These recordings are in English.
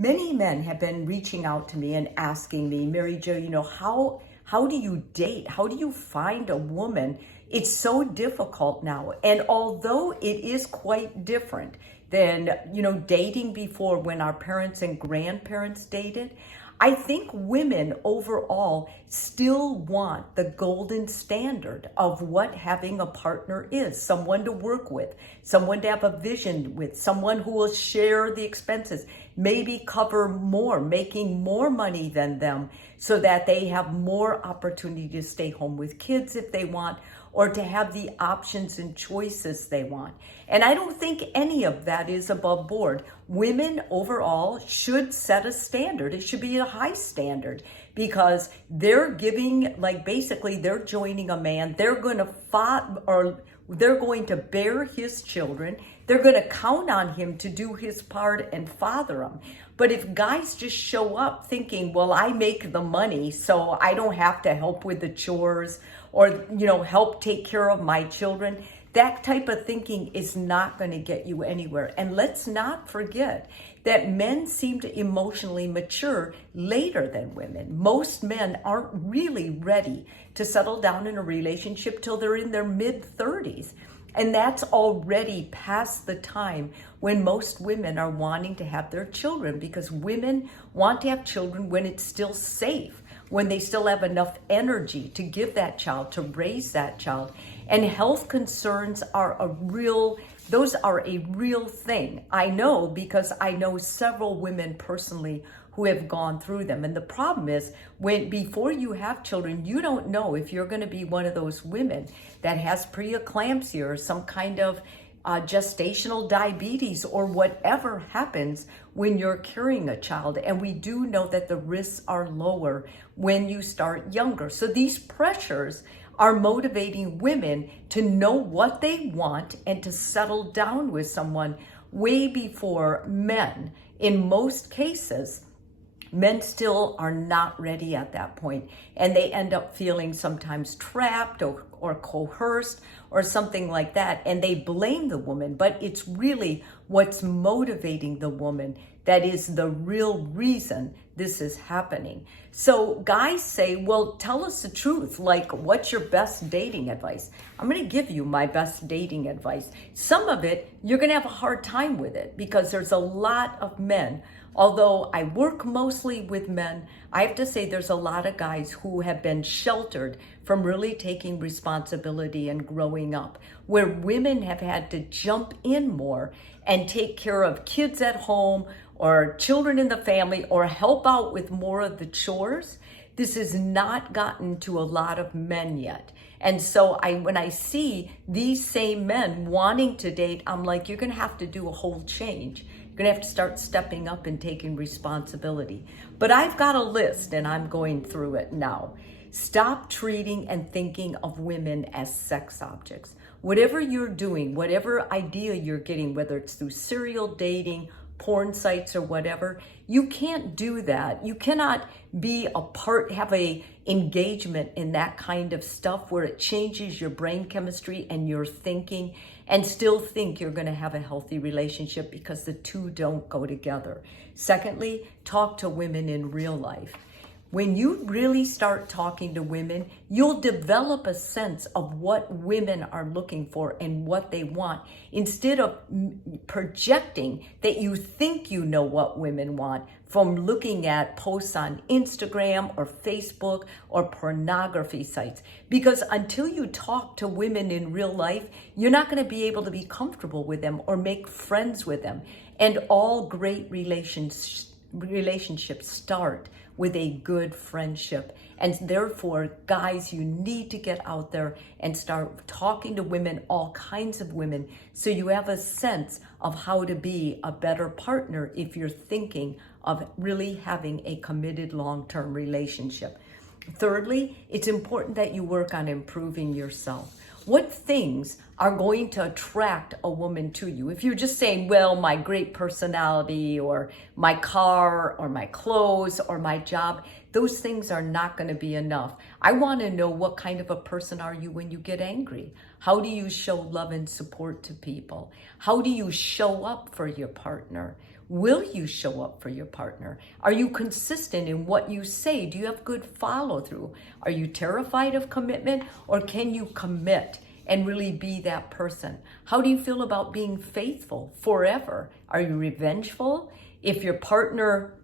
Many men have been reaching out to me and asking me, Mary Jo, how do you date? How do you find a woman? It's so difficult now. And although it is quite different than, dating before when our parents and grandparents dated, I think women overall still want the golden standard of what having a partner is. Someone to work with, someone to have a vision with, someone who will share the expenses, maybe cover more, making more money than them so that they have more opportunity to stay home with kids if they want, or to have the options and choices they want. And I don't think any of that is above board. Women overall should set a standard. It should be a high standard because they're giving, basically they're joining a man. They're going to bear his children. They're going to count on him to do his part and father them. But if guys just show up thinking, well, I make the money, so I don't have to help with the chores or, help take care of my children, that type of thinking is not going to get you anywhere. And let's not forget that men seem to emotionally mature later than women. Most men aren't really ready to settle down in a relationship till they're in their mid-30s. And that's already past the time when most women are wanting to have their children, because women want to have children when it's still safe, when they still have enough energy to give that child, to raise that child. And health concerns are a real thing. I know because I know several women personally who have gone through them. And the problem is before you have children, you don't know if you're going to be one of those women that has preeclampsia or some kind of gestational diabetes or whatever happens when you're carrying a child. And we do know that the risks are lower when you start younger. So these pressures are motivating women to know what they want and to settle down with someone way before men. In most cases, men still are not ready at that point, and they end up feeling sometimes trapped or coerced or something like that, and they blame the woman, but it's really what's motivating the woman that is the real reason this is happening. So guys say, well, tell us the truth. What's your best dating advice? I'm going to give you my best dating advice. Some of it, you're going to have a hard time with it because there's a lot of men. Although I work mostly with men, I have to say there's a lot of guys who have been sheltered from really taking responsibility and growing up, where women have had to jump in more and take care of kids at home or children in the family or help out with more of the chores. This has not gotten to a lot of men yet. And so when I see these same men wanting to date, I'm like, you're going to have to do a whole change. You're going to have to start stepping up and taking responsibility. But I've got a list and I'm going through it now. Stop treating and thinking of women as sex objects. Whatever you're doing, whatever idea you're getting, whether it's through serial dating, porn sites or whatever, you can't do that. You cannot have a engagement in that kind of stuff where it changes your brain chemistry and your thinking and still think you're going to have a healthy relationship, because the two don't go together. Secondly, talk to women in real life. When you really start talking to women, you'll develop a sense of what women are looking for and what they want, instead of projecting that you think you know what women want from looking at posts on Instagram or Facebook or pornography sites. Because until you talk to women in real life, you're not going to be able to be comfortable with them or make friends with them. And all great relationships start with a good friendship. And therefore, guys, you need to get out there and start talking to women, all kinds of women, so you have a sense of how to be a better partner if you're thinking of really having a committed long-term relationship. Thirdly, it's important that you work on improving yourself. What things are going to attract a woman to you? If you're just saying, well, my great personality or my car or my clothes or my job, those things are not going to be enough. I want to know, what kind of a person are you when you get angry? How do you show love and support to people? How do you show up for your partner? Will you show up for your partner? Are you consistent in what you say? Do you have good follow through? Are you terrified of commitment, or can you commit and really be that person? How do you feel about being faithful forever? Are you revengeful? If your partner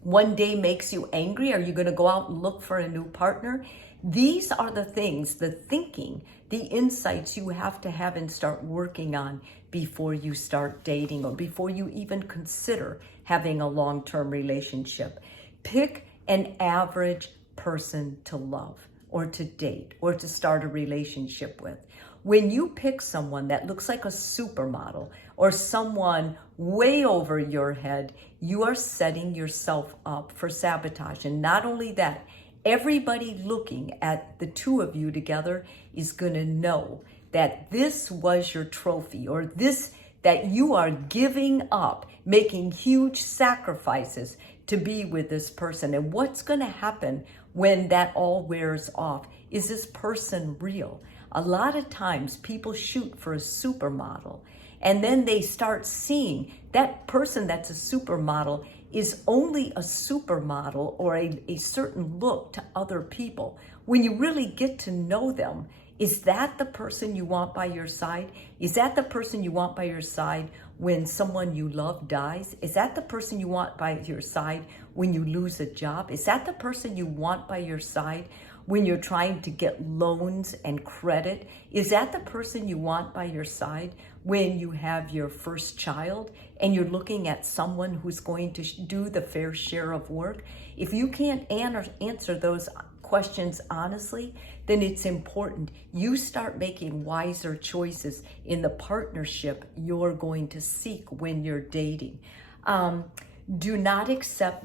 one day makes you angry, are you going to go out and look for a new partner? These are the things, the thinking, the insights you have to have and start working on before you start dating or before you even consider having a long-term relationship. Pick an average person to love or to date or to start a relationship with. When you pick someone that looks like a supermodel or someone way over your head, you are setting yourself up for sabotage. And not only that, everybody looking at the two of you together is going to know that this was your trophy, or this, that you are giving up, making huge sacrifices to be with this person. And what's going to happen when that all wears off? Is this person real? A lot of times people shoot for a supermodel, and then they start seeing that person that's a supermodel is only a supermodel or a certain look to other people. When you really get to know them, is that the person you want by your side? Is that the person you want by your side when someone you love dies? Is that the person you want by your side when you lose a job? Is that the person you want by your side when you're trying to get loans and credit? Is that the person you want by your side when you have your first child and you're looking at someone who's going to do the fair share of work? If you can't answer those questions honestly, then it's important you start making wiser choices in the partnership you're going to seek when you're dating. Do not accept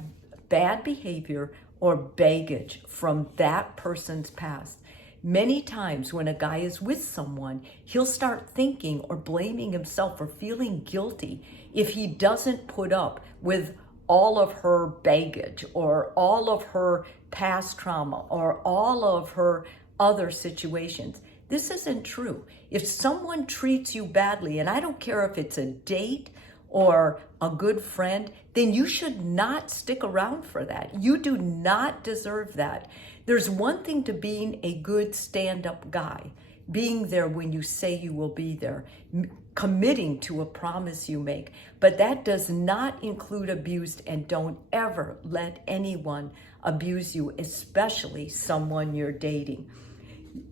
bad behavior or baggage from that person's past. Many times when a guy is with someone, he'll start thinking or blaming himself or feeling guilty if he doesn't put up with all of her baggage or all of her past trauma or all of her other situations. This isn't true. If someone treats you badly, and I don't care if it's a date or a good friend, then you should not stick around for that. You do not deserve that. There's one thing to being a good stand-up guy, being there when you say you will be there, committing to a promise you make, but that does not include abuse, and don't ever let anyone abuse you, especially someone you're dating.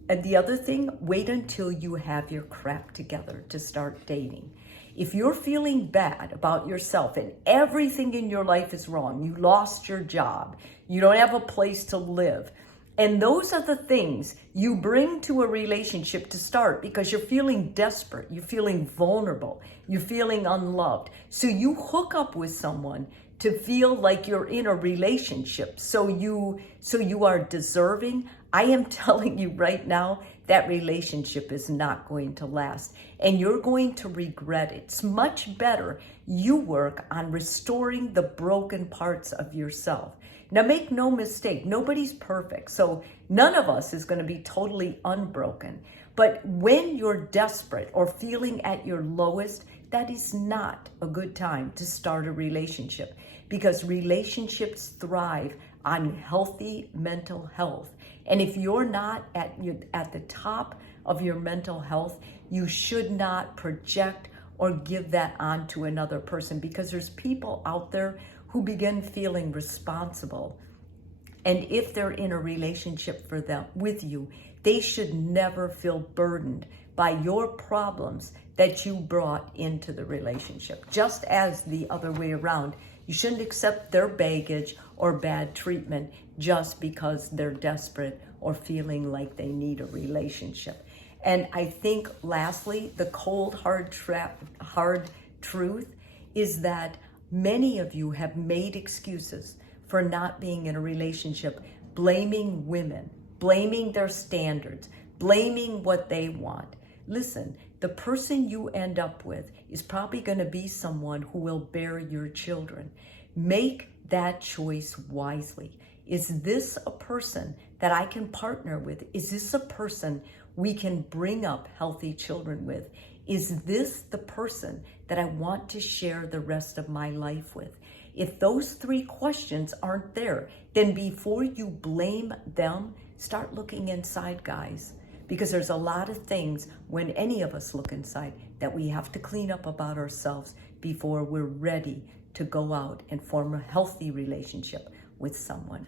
And the other thing, wait until you have your crap together to start dating. If you're feeling bad about yourself and everything in your life is wrong, you lost your job, you don't have a place to live, and those are the things you bring to a relationship to start because you're feeling desperate, you're feeling vulnerable, you're feeling unloved. So you hook up with someone to feel like you're in a relationship, so you are deserving. I am telling you right now, that relationship is not going to last, and you're going to regret it. It's much better you work on restoring the broken parts of yourself. Now, make no mistake, nobody's perfect, so none of us is going to be totally unbroken. But when you're desperate or feeling at your lowest, that is not a good time to start a relationship, because relationships thrive on healthy mental health. And if you're not at the top of your mental health, you should not project or give that on to another person, because there's people out there who begin feeling responsible. And if they're in a relationship with you, they should never feel burdened by your problems that you brought into the relationship. Just as the other way around, you shouldn't accept their baggage or bad treatment just because they're desperate or feeling like they need a relationship. And I think lastly, the cold, hard truth is that many of you have made excuses for not being in a relationship, blaming women, blaming their standards, blaming what they want. Listen, the person you end up with is probably going to be someone who will bear your children. Make that choice wisely. Is this a person that I can partner with? Is this a person we can bring up healthy children with? Is this the person that I want to share the rest of my life with? If those 3 questions aren't there, then before you blame them, start looking inside, guys. Because there's a lot of things when any of us look inside that we have to clean up about ourselves before we're ready to go out and form a healthy relationship with someone else.